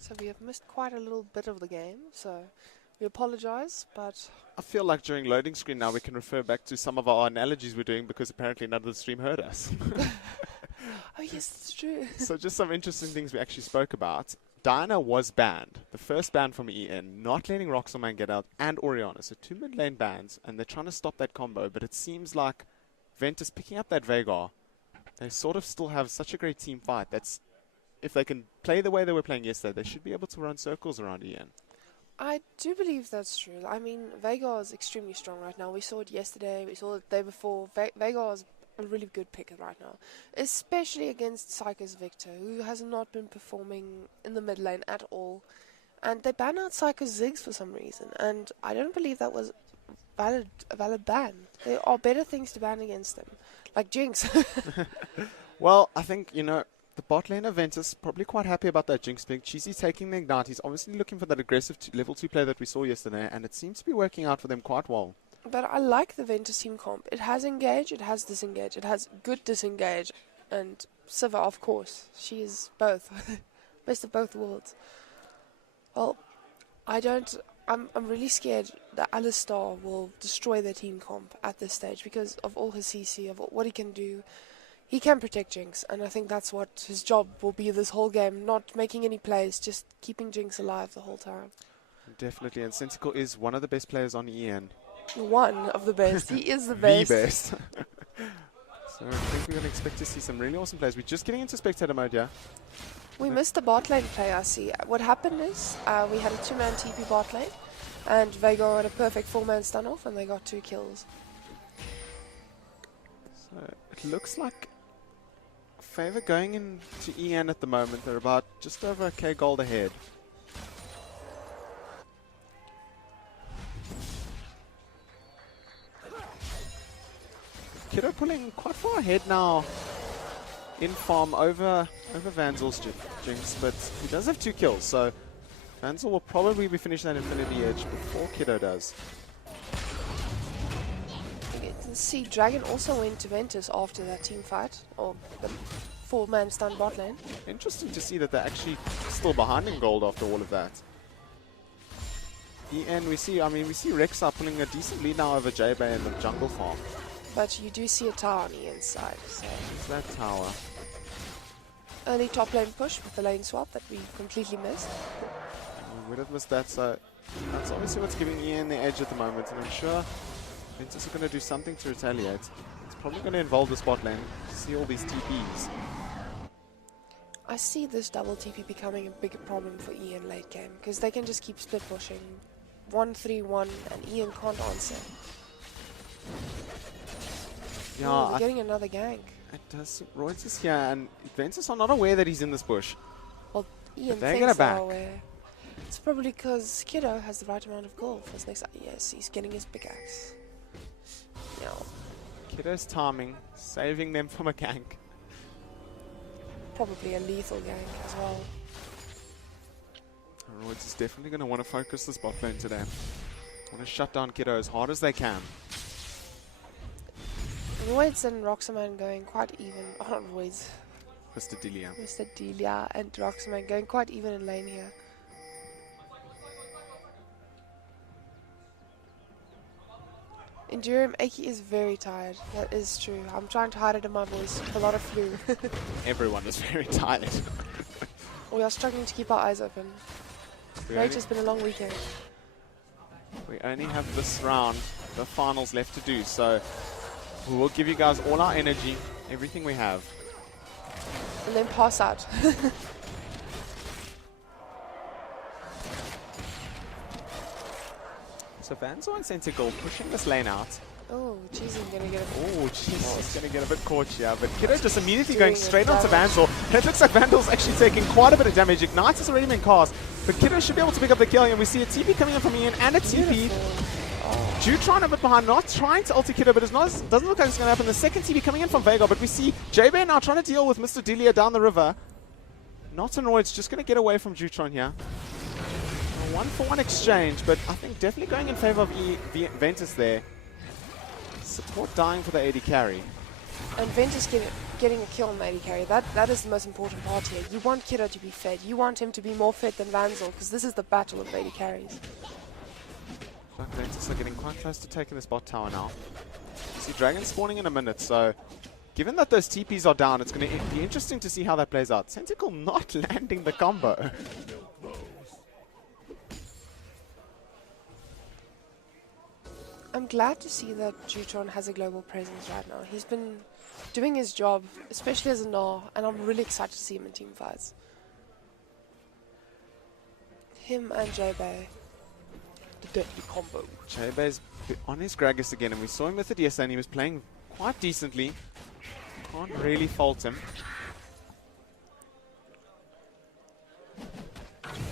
So we have missed quite a little bit of the game, so we apologize, but... I feel like during loading screen now we can refer back to some of our analogies we're doing because apparently none of the stream heard us. Oh yes, it's true. So just some interesting things we actually spoke about. Diana was banned, the first ban from EN, not letting Roxelman get out, and Oriana. So 2 mid lane bans, and they're trying to stop that combo, but it seems like Ventus picking up that Veigar, they sort of still have such a great team fight. That's, if they can play the way they were playing yesterday, they should be able to run circles around EN. I do believe that's true. I mean, Veigar is extremely strong right now. We saw it yesterday, we saw it the day before. Veigar is a really good pick right now, especially against Psycho's Victor, who has not been performing in the mid lane at all. And they banned out Psycho's Ziggs for some reason, and I don't believe that was a valid ban. There are better things to ban against them, like Jinx. Well, I think, you know, the bot lane of Ventus probably quite happy about that Jinx pick. Cheesy taking the Ignite. He's obviously looking for that aggressive level 2 play that we saw yesterday, and it seems to be working out for them quite well. But I like the Ventus team comp. It has engage, it has disengage, it has good disengage, and Siva, of course. She is both. Best of both worlds. Well, I'm really scared that Alistar will destroy their team comp at this stage because of all his CC, of what he can do. He can protect Jinx, and I think that's what his job will be this whole game, not making any plays, just keeping Jinx alive the whole time. Definitely, and Sensical is one of the best players on EN. One of the best. He is the best. The best. So I think we're going to expect to see some really awesome plays. We're just getting into spectator mode, yeah? We missed the bot lane play, I see. What happened is we had a 2-man TP bot lane, and Veigar had a perfect 4-man stun off, and they got 2 kills. So it looks like Favor going into EN at the moment. They're about just over a K gold ahead. Kiddo pulling quite far ahead now in farm over Vanzel's Jinx, but he does have 2 kills, so Vanzel will probably be finishing that Infinity Edge before Kiddo does. You can see Dragon also went to Ventus after that team fight, or the 4-man stun bot lane. Interesting to see that they're actually still behind in gold after all of that. EN, we see Rek'Sai pulling a decent lead now over J-Bay in the jungle farm. But you do see a tower on the inside. So. It's that tower. Early top lane push with the lane swap that we completely missed. We would have missed that, so that's obviously what's giving EN the edge at the moment, and I'm sure Ventus are going to do something to retaliate. It's probably going to involve the spot lane. See all these TPs. I see this double TP becoming a bigger problem for EN late game, because they can just keep split pushing 1-3-1 and EN can't answer. Yeah, they're getting another gank. It does seem Royce is here, and Ventus are not aware that he's in this bush. Well, Ian they're thinks back. they're aware. It's probably because Kiddo has the right amount of gold for his next. Yes, he's getting his pickaxe. Yeah. Kiddo's timing, saving them from a gank. Probably a lethal gank as well. Royce is definitely going to want to focus this bot lane today. Want to shut down Kiddo as hard as they can. Roids and Roxelman going quite even. Oh, not Roids. Mr. Delia. Mr. Delia and Roxelman going quite even in lane here. Endurum, Aki is very tired. That is true. I'm trying to hide it in my voice with a lot of flu. Everyone is very tired. We are struggling to keep our eyes open. Rage has been a long weekend. We only have this round, the finals left to do, so we will give you guys all our energy, everything we have. And then pass out. So Vanzo and Sensical pushing this lane out. Oh, jeez, I'm going to get a... Oh, jeez, he's going to get a bit caught here. But Kiddo just immediately going straight onto Vandal. And it looks like Vandal's actually taking quite a bit of damage. Ignite has already been cast. But Kiddo should be able to pick up the kill. And we see a TP coming in from Ian and a TP. Jutron a bit behind, not trying to ulti Kiddo, but it doesn't look like it's going to happen. The second TP coming in from Veigar. But we see J-Bay now trying to deal with Mr. Delia down the river. Notanoid's just going to get away from Jutron here. A 1-for-1 exchange, but I think definitely going in favor of Ventus there. Support dying for the AD carry. And Ventus getting a kill on the AD carry. That is the most important part here. You want Kiddo to be fed. You want him to be more fed than Vanzel, because this is the battle of AD carries. Ventus are getting quite close to taking this bot tower now. You see Dragon spawning in a minute, so given that those TPs are down, it's going to be interesting to see how that plays out. Senticle not landing the combo. I'm glad to see that Jutron has a global presence right now. He's been doing his job, especially as a Gnar, and I'm really excited to see him in team fights. Him and J-Bay. The deadly combo. J-Bay's on his Gragas again, and we saw him with the DSA, and he was playing quite decently. Can't really fault him.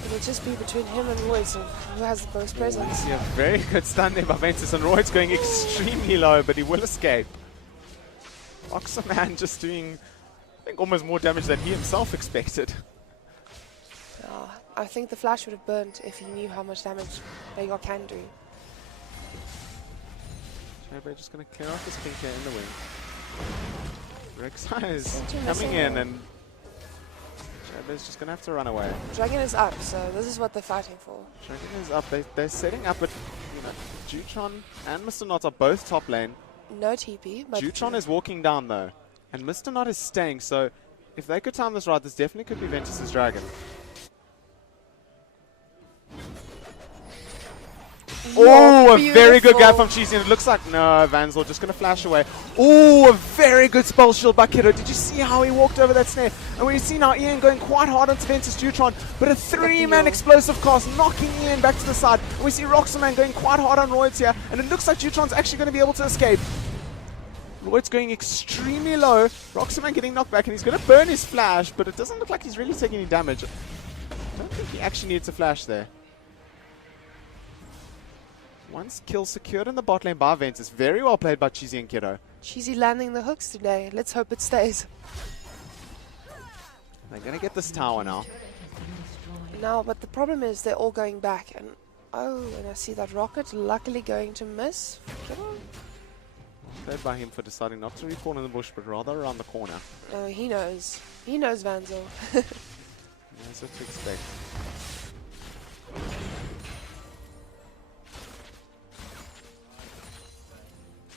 It'll just be between him and Royce of who has the most presence. Yeah, very good stun there by Ventus, and Roy's going extremely low, but he will escape. Roxaman just doing, I think, almost more damage than he himself expected. I think the flash would have burnt if he knew how much damage Veigar can do. J-Bay just going to clear off his pink here in the wing. Rek'Sai is coming in, and J-Bay's just going to have to run away. Dragon is up, so this is what they're fighting for. Dragon is up. They're setting up, but you know, Jutron and Mr. Knot are both top lane. No TP. But Jutron is walking down though, and Mr. Knot is staying. So if they could time this right, this definitely could be Ventus's Dragon. Oh, a very good gap from Cheesy, and it looks like, no, Vanzel just going to flash away. Oh, a very good spell shield by Kiddo. Did you see how he walked over that snare? And we see now Ian going quite hard onto Ventus Jutron, but a 3-man explosive cast knocking Ian back to the side. And we see Roxaman going quite hard on Roids here, and it looks like Jutron's actually going to be able to escape. Roids going extremely low. Roxaman getting knocked back, and he's going to burn his flash, but it doesn't look like he's really taking any damage. I don't think he actually needs a flash there. Once kill secured in the bot lane by Ventus. Very well played by Cheesy and Kiddo. Cheesy landing the hooks today. Let's hope it stays. They're going to get this tower now. Now, but the problem is they're all going back. And oh, and I see that rocket luckily going to miss. Kiddo? Played by him for deciding not to respawn in the bush, but rather around the corner. Oh, he knows. He knows Vanzel. He knows what to expect.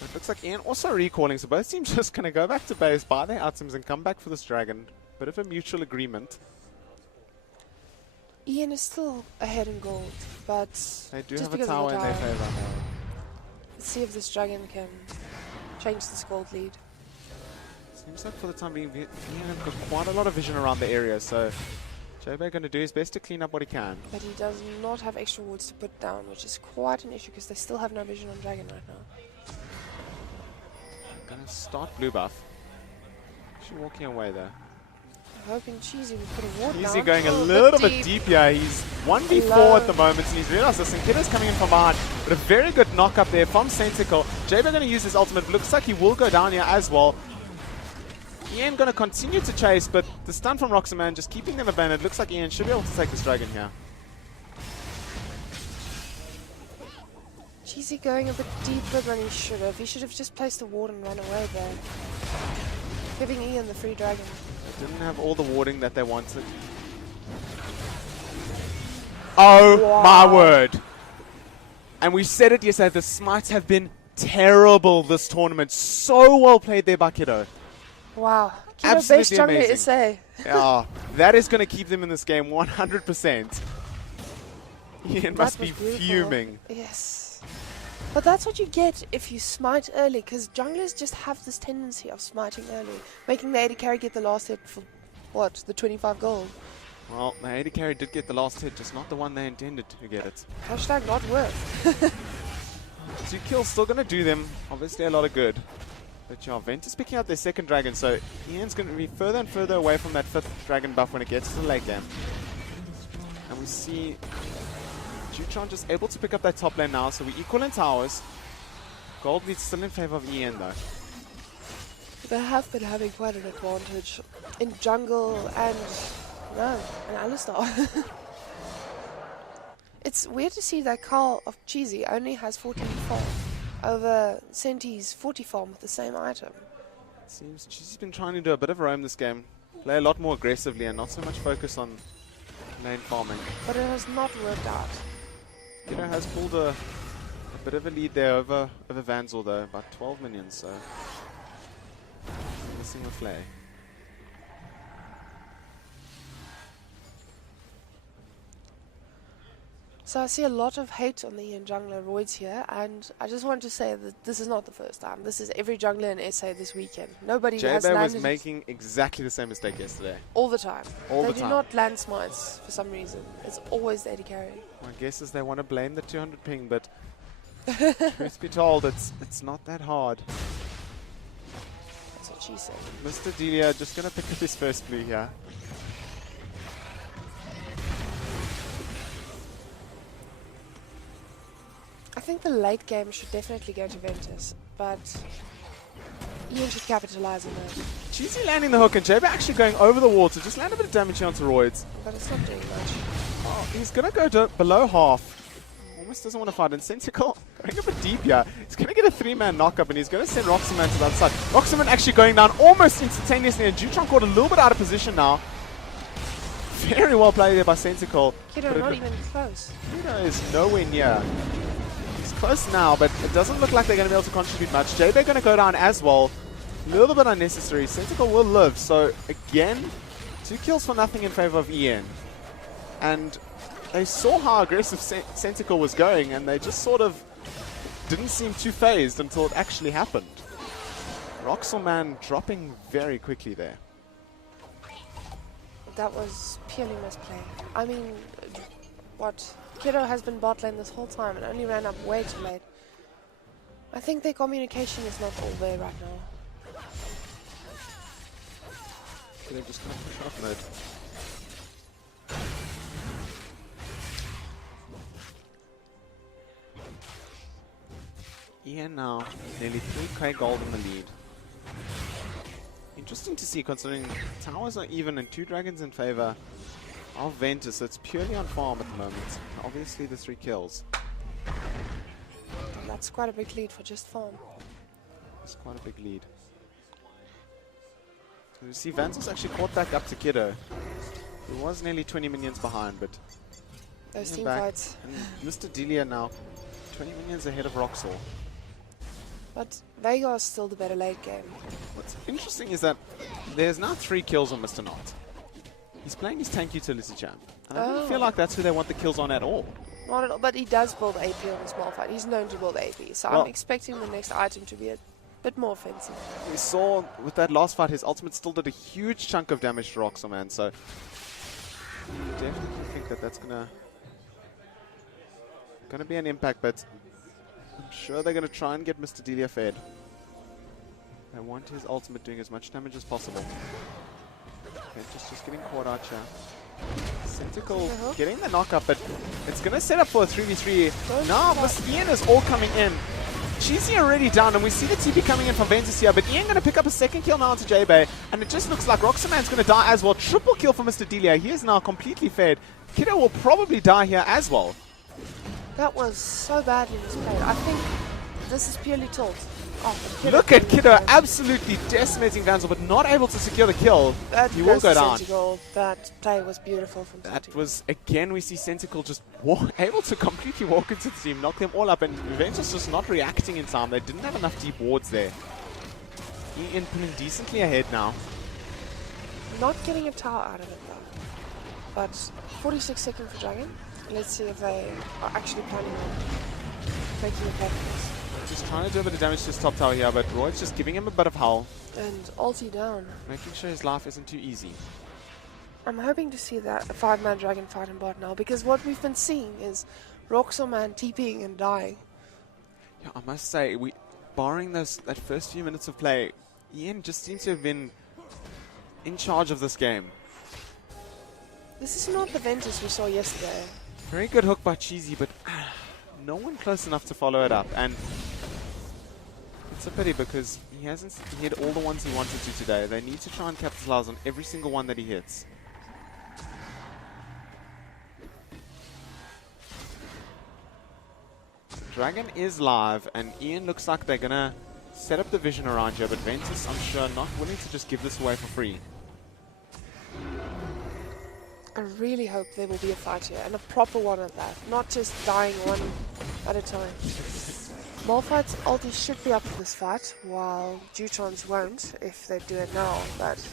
It looks like Ian also recalling, so both teams just going to go back to base, buy their items, and come back for this Dragon. Bit of a mutual agreement. Ian is still ahead in gold, but they do just have a tower in their favor. Let's see if this Dragon can change this gold lead. Seems like for the time being, Ian have got quite a lot of vision around the area, so J-Bay going to do his best to clean up what he can. But he does not have extra wards to put down, which is quite an issue because they still have no vision on Dragon right now. Gonna start blue buff. Actually walking away there. I'm hoping Cheesy will put a ward down. Cheesy going a little bit deep here. He's 1v4 at the moment, and he's realized this. And Kiddo's coming in from behind. But a very good knock up there from Senticle. J-Bay going to use his ultimate. Looks like he will go down here as well. Ian going to continue to chase, but the stun from Roxaman just keeping them at bay. It looks like Ian should be able to take this Dragon here. Cheesy going a bit deeper than he should have. He should have just placed a ward and run away there. Giving Ian the free Dragon. They didn't have all the warding that they wanted. Oh wow. My word. And we said it yesterday, the smites have been terrible this tournament. So well played there by Kiddo. Wow. Kiddo Absolutely best amazing. SA. Yeah, that is going to keep them in this game 100%. Ian must be fuming. Yes. But that's what you get if you smite early, because junglers just have this tendency of smiting early, making the AD carry get the last hit for, what, the 25 gold. Well, the AD carry did get the last hit, just not the one they intended to get it. Hashtag not worth. 2 kills still going to do them, obviously a lot of good. But yeah, Ventus picking up their second Dragon, so Ian's going to be further and further away from that 5th Dragon buff when it gets to the late game. And we see Jutron just able to pick up that top lane now, so we equal in towers. Gold lead's still in favor of Ian though. They have been having quite an advantage in jungle and Alistar. It's weird to see that Carl of Cheesy only has 14 farm over Senti's 40 farm with the same item. Seems she's been trying to do a bit of roam this game. Play a lot more aggressively and not so much focus on lane farming. But it has not worked out. Kiddo has pulled a bit of a lead there over Vanzel though, about 12 minions, so missing the flay. So I see a lot of hate on the Ian jungler Roids here, and I just want to say that this is not the first time. This is every jungler in SA this weekend. Nobody has JB landed was making exactly the same mistake yesterday. all the time. All they the do time. not land smites for some reason. It's always the AD carry. My guess is they want to blame the 200 ping, but truth be told, it's not that hard. That's what she said. Mr. Delia just going to pick up his first blue here. I think the late game should definitely go to Ventus, but Ian should capitalize on that. Cheesy landing the hook and JB actually going over the wall to just land a bit of damage here onto Roids. But it's not doing much. Oh, he's going to go to below half. Almost doesn't want to fight. And Senticle going a bit deep here. He's going to get a 3-man knock-up and he's going to send Roxaman to the other side. Roxaman actually going down almost instantaneously, and Jutron caught a little bit out of position now. Very well played there by Senticle. Kiddo not even close. Kiddo is nowhere near. He's close now, but it doesn't look like they're going to be able to contribute much. JB going to go down as well. A little bit unnecessary. Senticle will live. So again, 2 kills for nothing in favor of Ian. And they saw how aggressive Senticle was going, and they just sort of didn't seem too phased until it actually happened. Roxelman dropping very quickly there. That was purely misplay. I mean, what? Kiddo has been bot lane this whole time and only ran up way too late. I think their communication is not all there right now. They're just going to push off mid. Ian now nearly 3k gold in the lead. Interesting to see, considering towers are even and 2 dragons in favor of Ventus. So it's purely on farm at the moment. Obviously the 3 kills. And that's quite a big lead for just farm. It's quite a big lead. So you see Ventus actually caught back up to Kiddo, who was nearly 20 minions behind, but Those team back. fights. And Mr. Delia now 20 minions ahead of Roxor. But Vega is still the better late game. What's interesting is that there's now 3 kills on Mr. Knot. He's playing his tank utility champ. And I don't feel like that's who they want the kills on at all. Not at all, but he does build AP on a small fight. He's known to build AP, so Well, I'm expecting the next item to be a bit more offensive. We saw with that last fight, his ultimate still did a huge chunk of damage to Roxor, man. So I definitely think that that's gonna be an impact, but I'm sure they're gonna try and get Mr. Delia fed. They want his ultimate doing as much damage as possible. Ventus just getting caught out here. Senticle getting the knock-up, but it's going to set up for a 3v3. Now, Mr. Ian is all coming in. Cheesy already down, and we see the TP coming in from Ventus here, but Ian going to pick up a 2nd kill now onto JB, and it just looks like Roxaman's going to die as well. Triple kill for Mr. Delia. He is now completely fed. Kiddo will probably die here as well. That was so badly misplayed. I think this is purely tilt. Oh, Look at Kiddo absolutely decimating Vanzel, but not able to secure the kill. He will go down. That play was beautiful from That Senticle. was, again, we see Senticle just able to completely walk into the team, knock them all up, and Ventus just not reacting in time. They didn't have enough deep wards there. Ian pulling decently ahead now. Not getting a tower out of it though. But 46 seconds for Dragon. Let's see if they are actually planning on making a play for this. Just trying to do a bit of damage to his top tower here, but Roy's just giving him a bit of hull. And ulti down. Making sure his life isn't too easy. I'm hoping to see that a 5-man Dragon fight in bot now, because what we've been seeing is Roxelman TPing and dying. Yeah, I must say, barring that first few minutes of play, Ian just seems to have been in charge of this game. This is not the Ventus we saw yesterday. Very good hook by Cheesy, but no one close enough to follow it up. And it's a pity because he hasn't hit all the ones he wanted to today. They need to try and capitalize on every single one that he hits. Dragon is live, and Ian looks like they're gonna set up the vision around here, but Ventus, I'm sure, not willing to just give this away for free. I really hope there will be a fight here, and a proper one at that, not just dying one at a time. Malphite's ulti should be up for this fight, while Jutron's won't if they do it now, but...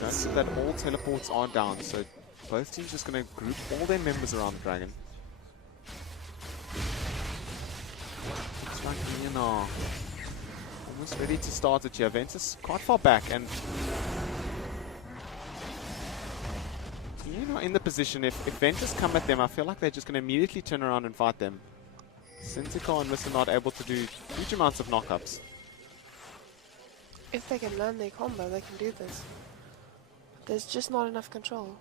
Notice that all teleports are down, so both teams just going to group all their members around the dragon. Looks like Ian are almost ready to start it here. Ventus quite far back, and Ian are in the position, if Ventus come at them, I feel like they're just going to immediately turn around and fight them. Syntico and Mr. not able to do huge amounts of knockups. If they can land their combo, they can do this. There's just not enough control.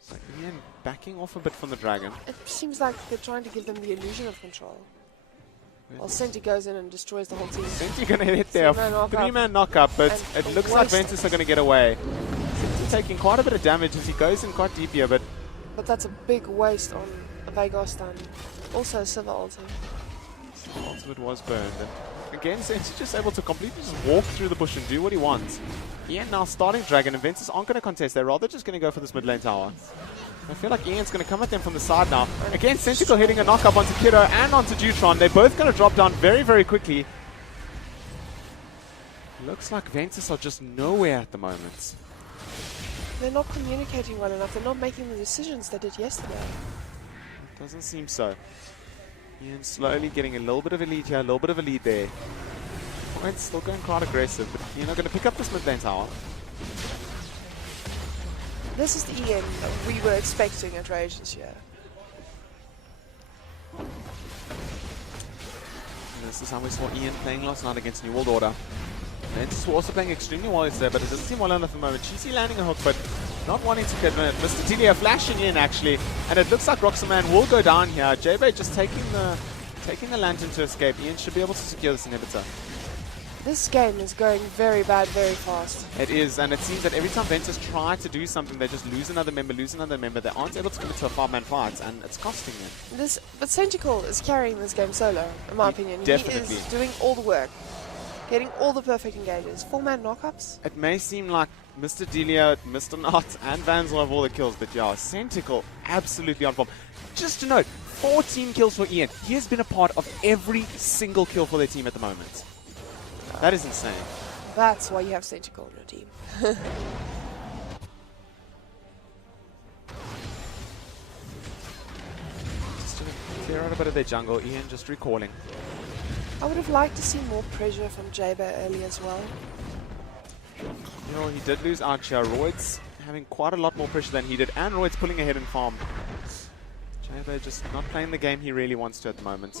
So Ian backing off a bit from the dragon. It seems like they're trying to give them the illusion of control. Well, Senti goes in and destroys the whole team. Senti going to hit there. Three-man knockup, but it looks like Ventus are going to get away. Senti taking quite a bit of damage as he goes in quite deep here, but that's a big waste on a Veigar stun. Also a Sivir ulti. Ultimate was burned. And again, Senti just able to completely just walk through the bush and do what he wants. Ian now starting Dragon, and Ventus aren't going to contest. They're rather just going to go for this mid lane tower. I feel like Ian's going to come at them from the side now. Again, Senticle hitting a knockup onto Kiddo and onto Jutron. They're both going to drop down very, very quickly. Looks like Ventus are just nowhere at the moment. They're not communicating well enough. They're not making the decisions they did yesterday. It doesn't seem so. Ian slowly getting a little bit of a lead here, a little bit of a lead there. Points still going quite aggressive, but Ian are going to pick up this mid lane tower. This is the Ian that we were expecting at Rage this year. And this is how we saw Ian playing last night against New World Order. Ventus were also playing extremely well yesterday, but it doesn't seem well enough at the moment. Cheesy landing a hook, but not wanting to commit. Mr. Delia flashing in, actually, and it looks like Roxaman will go down here. JB just taking the lantern to escape. Ian should be able to secure this inhibitor. This game is going very bad, very fast. It is, and it seems that every time Ventus try to do something, they just lose another member. They aren't able to commit to a 5-man fight, and it's costing them. But Senticle is carrying this game solo, in my opinion. Definitely. He is doing all the work, getting all the perfect engages. 4-man knockups. It may seem like Mr. Delia, Mr. Knott, and Vanzel have all the kills, but yeah, Senticle absolutely on form. Just to note, 14 kills for Ian. He has been a part of every single kill for their team at the moment. That is insane. That's why you have Senticle on your team. Just to clear out a bit of their jungle, Ian just recalling. I would have liked to see more pressure from Jaber early as well. You know, he did lose out here. Royd's having quite a lot more pressure than he did, and Royd's pulling ahead in farm. Jaber just not playing the game he really wants to at the moment.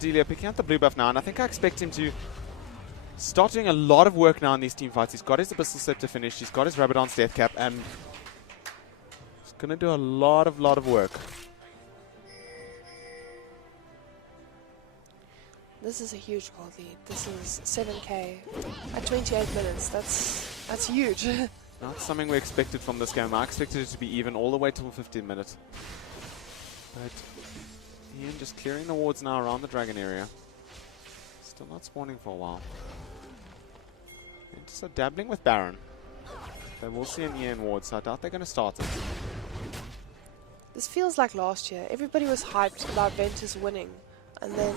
Delia picking up the blue buff now, and I think I expect him to start doing a lot of work now in these team fights. He's got his Abyssal Scepter finished, he's got his Rabadon's Death Cap, and he's going to do a lot of work. This is a huge gold lead. This is 7k at 28 minutes. That's huge. Not something we expected from this game. I expected it to be even all the way till 15 minutes. But Ian just clearing the wards now around the dragon area. Still not spawning for a while. Just dabbling with Baron. They will see an Ian ward, so I doubt they're going to start it. This feels like last year. Everybody was hyped about Ventus winning, and then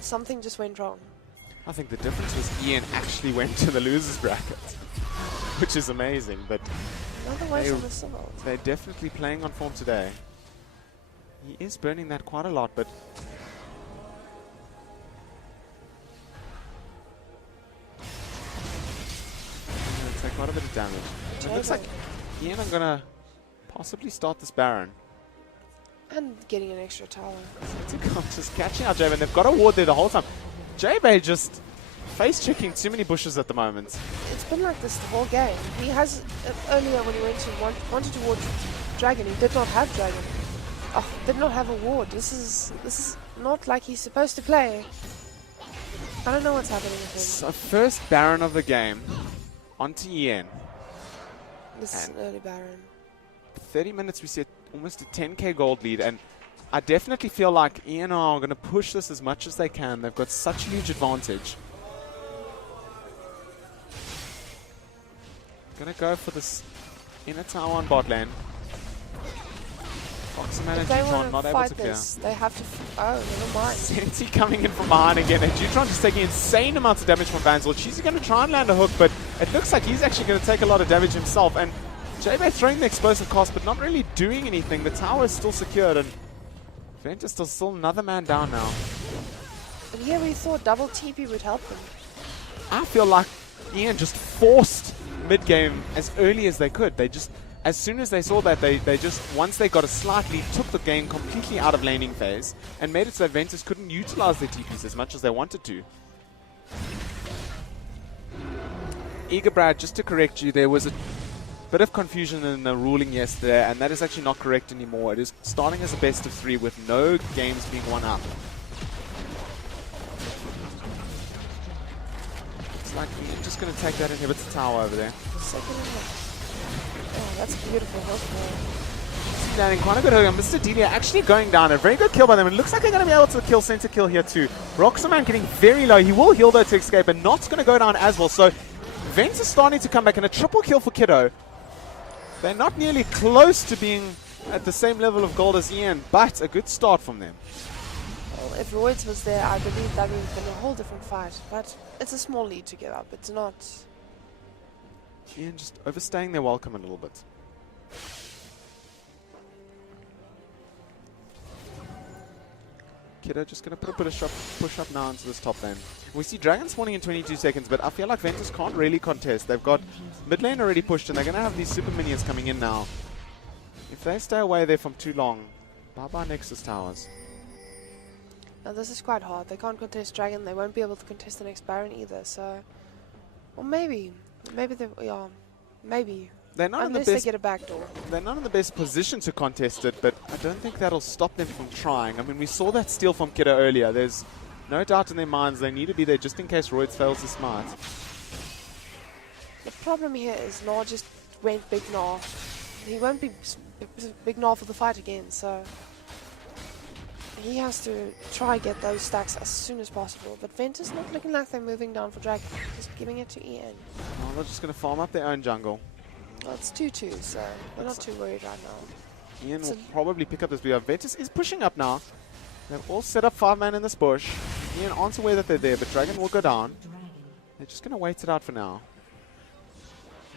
something just went wrong. I think the difference was Ian actually went to the losers bracket, which is amazing, but they're definitely playing on form today. He is burning that quite a lot, but going to take quite a bit of damage. It looks like Ian are going to possibly start this Baron. And getting an extra tower. Just catching out J-Bay, and they've got a ward there the whole time. J-Bay just face-checking too many bushes at the moment. It's been like this the whole game. He has, earlier when he went to wanted to ward Dragon, he did not have Dragon. Oh, did not have a ward. This is not like he's supposed to play. I don't know what's happening with him. So first Baron of the game onto Ian. This is an early Baron. 30 minutes, we see almost a 10k gold lead, and I definitely feel like Ian are going to push this as much as they can. They've got such a huge advantage. Going to go for this inner tower on bot lane. Foxman and Jutron not able to clear. They have to. Oh, never mind. Senti coming in from behind again, and Jutron just taking insane amounts of damage from Vanzel. She's going to try and land a hook, but it looks like he's actually going to take a lot of damage himself. And JB throwing the explosive cost, but not really doing anything. The tower is still secured, and Ventus is still another man down now. And here we thought double TP would help them. I feel like Ian just forced mid-game as early as they could. They just, as soon as they saw that, they just, once they got a slight lead, took the game completely out of laning phase and made it so Ventus couldn't utilize their TPs as much as they wanted to. Eager Brad, just to correct you, there was a bit of confusion in the ruling yesterday, and that is actually not correct anymore. It is starting as a best of 3 with no games being won up. It's like we're just going to take that inhibitor tower over there. Oh, that's beautiful. He's landing quite a good hook. Mr. Delia actually going down. A very good kill by them. It looks like they're going to be able to kill center kill here too. Roxaman getting very low. He will heal though to escape, and Not's going to go down as well. So Ventus is starting to come back, and a triple kill for Kiddo. They're not nearly close to being at the same level of gold as Ian, but a good start from them. Well, if Royds was there, I believe that would have been a whole different fight. But it's a small lead to give up. It's not. Ian just overstaying their welcome a little bit. Kiddo just going to put a bit of push up now into this top lane. We see Dragon spawning in 22 seconds, but I feel like Ventus can't really contest. They've got mid lane already pushed, and they're going to have these super minions coming in now. If they stay away there from too long, bye-bye Nexus towers. Now this is quite hard. They can't contest Dragon. They won't be able to contest the next Baron either. So, or maybe they, yeah, maybe. They're not unless in the best, they get a backdoor. They're not in the best position to contest it, but I don't think that'll stop them from trying. I mean, we saw that steal from Kiddo earlier. There's no doubt in their minds they need to be there just in case Royds fails to smite. The problem here is Gnar just went big Gnar. He won't be big Gnar for the fight again, so he has to try get those stacks as soon as possible. But Ventus not looking like they're moving down for Dragon, just giving it to Ian. Oh, they're just going to farm up their own jungle. Well, it's 2-2, so we're not too worried right now. Ian will probably pick up this BR. Ventus is pushing up now. They've all set up 5-man in this bush. Ian aren't aware that they're there, but Dragon will go down. They're just going to wait it out for now.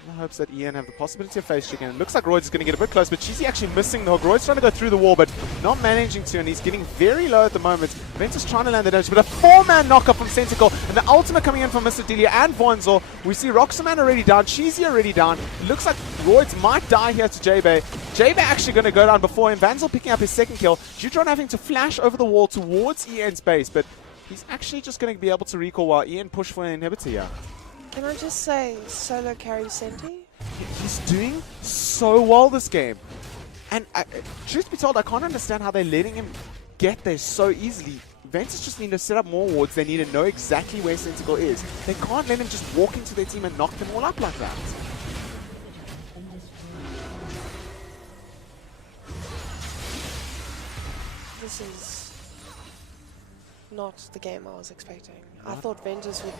In the hopes that Ian have the possibility of face checking. It looks like Royds is going to get a bit close, but Cheesy actually missing the hook. Royds trying to go through the wall, but not managing to, and he's getting very low at the moment. Ventus trying to land the damage, but a 4-man knockup from Senticle, and the ultimate coming in from Mr. Delia and Vonzor. We see Roxaman already down, Cheesy already down. It looks like Royds might die here to J-Bay. J-Bay actually going to go down before him. Vanzel picking up his second kill. Jutron having to flash over the wall towards Ian's base, but he's actually just going to be able to recall while Ian push for an inhibitor here. Can I just say, solo carry Senti? He's doing so well this game. And truth be told, I can't understand how they're letting him get there so easily. Ventus just need to set up more wards. They need to know exactly where Senticle is. They can't let him just walk into their team and knock them all up like that. This is not the game I was expecting. I thought Ventus would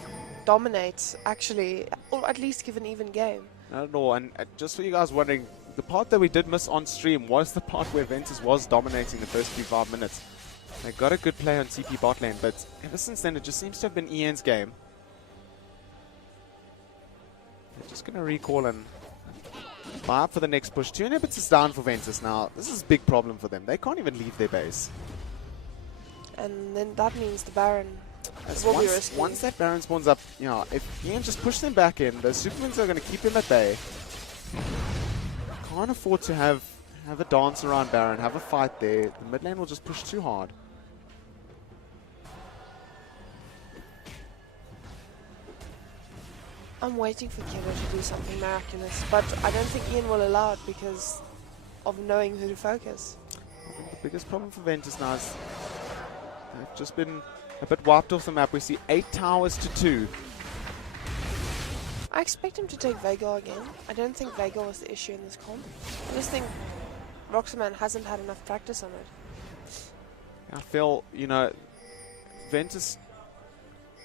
dominate, actually, or at least give an even game. Not at all. And just for you guys wondering, the part that we did miss on stream was the part where Ventus was dominating the first few 5 minutes. They got a good play on TP bot lane, but ever since then it just seems to have been Ian's game. They're just going to recall and buy up for the next push. 2 inhibitors down for Ventus now. This is a big problem for them. They can't even leave their base. And then that means the Baron will be risky. Once that Baron spawns up, you know, if Ian just push them back in, those Supermans are going to keep him at bay. Can't afford to have a dance around Baron, have a fight there. The mid lane will just push too hard. I'm waiting for Kiddo to do something miraculous, but I don't think Ian will allow it because of knowing who to focus. I think the biggest problem for Ventus now is they've just been a bit wiped off the map. We see 8 towers to 2. I expect him to take Vega again. I don't think Vega was the issue in this comp. I just think Roxaman hasn't had enough practice on it. I feel, you know, Ventus,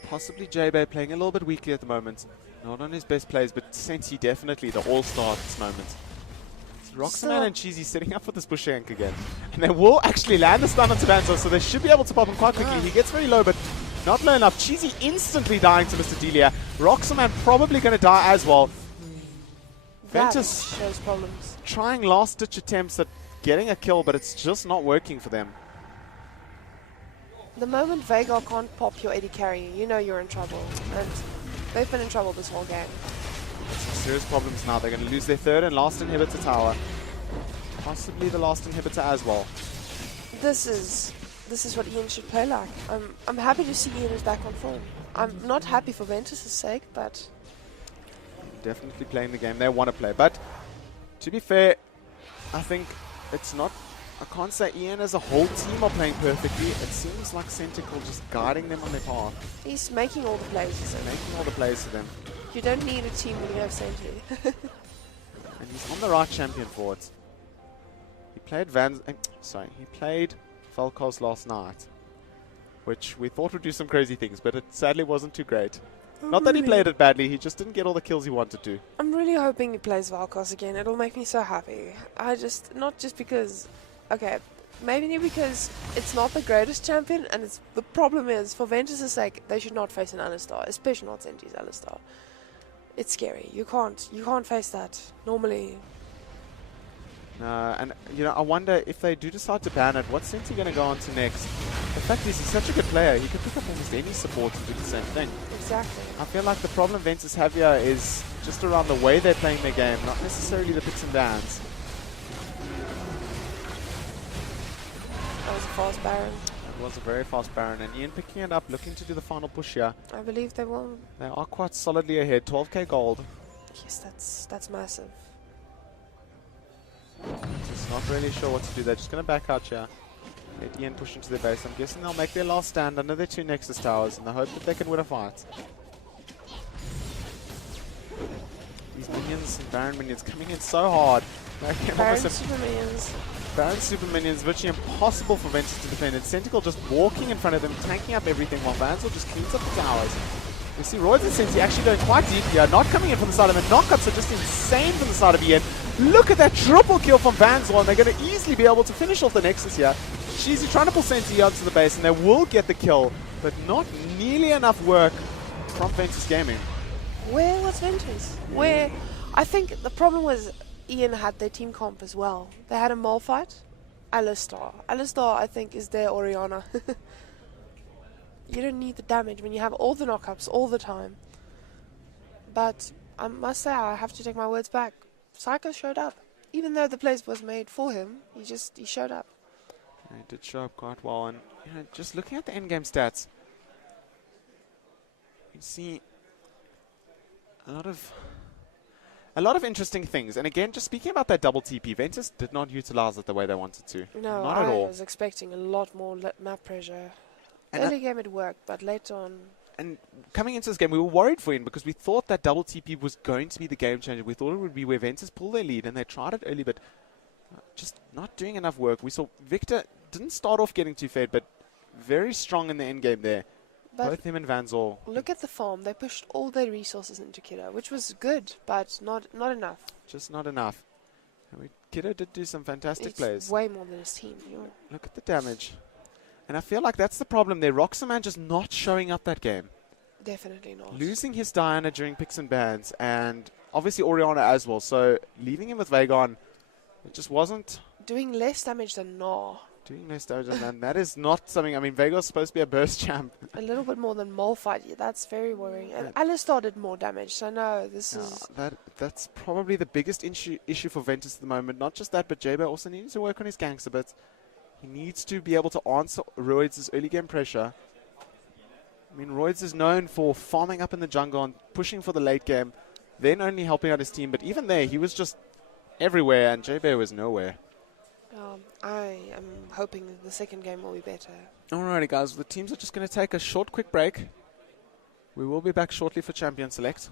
possibly J-Bay playing a little bit weakly at the moment. Not on his best plays, but Senti definitely the all-star at this moment. Roxaman and Cheesy setting up for this bush yank again. And they will actually land the stun onto Vanzo, so they should be able to pop him quite quickly. He gets very low, but not low enough. Cheesy instantly dying to Mr. Delia. Roxaman probably going to die as well. Ventus shows problems. Trying last-ditch attempts at getting a kill, but it's just not working for them. The moment Vega can't pop your AD carry, you know you're in trouble. And they've been in trouble this whole game. Serious problems now. They're going to lose their third and last inhibitor tower. Possibly the last inhibitor as well. This is what Ian should play like. I'm happy to see Ian is back on form. I'm not happy for Ventus' sake, but definitely playing the game they want to play. But to be fair, I think it's not. I can't say Ian as a whole team are playing perfectly. It seems like Centical just guiding them on their path. He's making all the plays. Making all the plays for them. You don't need a team when you have Senti. And he's on the right champion for it. He played he played Vel'Koz last night, which we thought would do some crazy things, but it sadly wasn't too great. Not that he played it badly, he just didn't get all the kills he wanted to. I'm really hoping he plays Vel'Koz again. It'll make me so happy. Not just because, okay, maybe because it's not the greatest champion, and the problem is, for Ventus' sake, they should not face an Alistar, especially not Senti's Alistar. It's scary. You can't face that normally. And you know, I wonder if they do decide to ban it, what's Senti going to go on to next? The fact is, he's such a good player. He could pick up almost any support and do the same thing. Exactly. I feel like the problem Ventus have here is just around the way they're playing their game, not necessarily the picks and bans. That was a fast Baron. It was a very fast Baron, and Ian picking it up, looking to do the final push here. I believe they will. They are quite solidly ahead, 12k gold. Yes, that's massive. Just not really sure what to do. They're just going to back out here. Let Ian push into their base. I'm guessing they'll make their last stand under their 2 Nexus towers in the hope that they can win a fight. These minions and Baron minions coming in so hard. Baron super minions. Baron super minions, virtually impossible for Ventus to defend. And Centical just walking in front of them, tanking up everything while Vanzel just cleans up the towers. You see Roids and Senti actually going quite deep here, not coming in from the side of him. Knockups are just insane from the side of Ian. Look at that triple kill from Vanzel, and they're going to easily be able to finish off the Nexus here. She's trying to pull Senti onto the base, and they will get the kill, but not nearly enough work from Ventus Gaming. Where was Ventus? Where? I think the problem was Ian had their team comp as well. They had a mole fight. Alistar. Alistar, I think, is their Oriana. You don't need the damage when you have all the knockups all the time. But I must say, I have to take my words back. Psycho showed up. Even though the place was made for him, he showed up. Yeah, he did show up quite well. And you know, just looking at the endgame stats, you see a lot of interesting things. And again, just speaking about that double TP, Ventus did not utilize it the way they wanted to. No, not at all. I was expecting a lot more map pressure. Early game it worked, but later on. And coming into this game, we were worried for him because we thought that double TP was going to be the game changer. We thought it would be where Ventus pulled their lead, and they tried it early, but just not doing enough work. We saw Victor didn't start off getting too fed, but very strong in the end game there. But both him and Vanzel. Look at the farm. They pushed all their resources into Kiddo, which was good, but not enough. Just not enough. Kiddo did do some fantastic plays. Way more than his team. Look at the damage. And I feel like that's the problem there. Roxaman just not showing up that game. Definitely not. Losing his Diana during picks and bans, and obviously Oriana as well. So leaving him with Vagon, it just wasn't. Doing less damage than Gnar. Doing less damage than that. That is not something. I mean, Vagon's supposed to be a burst champ. A little bit more than Molfight. Yeah, that's very worrying. And Alistar did more damage. So no, this is. That's probably the biggest issue for Ventus at the moment. Not just that, but Jabo also needs to work on his ganks a bit. He needs to be able to answer Roids' early game pressure. I mean, Roids is known for farming up in the jungle and pushing for the late game, then only helping out his team. But even there, he was just everywhere, and J-Bear was nowhere. I am hoping the second game will be better. Alrighty, guys. The teams are just going to take a short, quick break. We will be back shortly for Champion Select.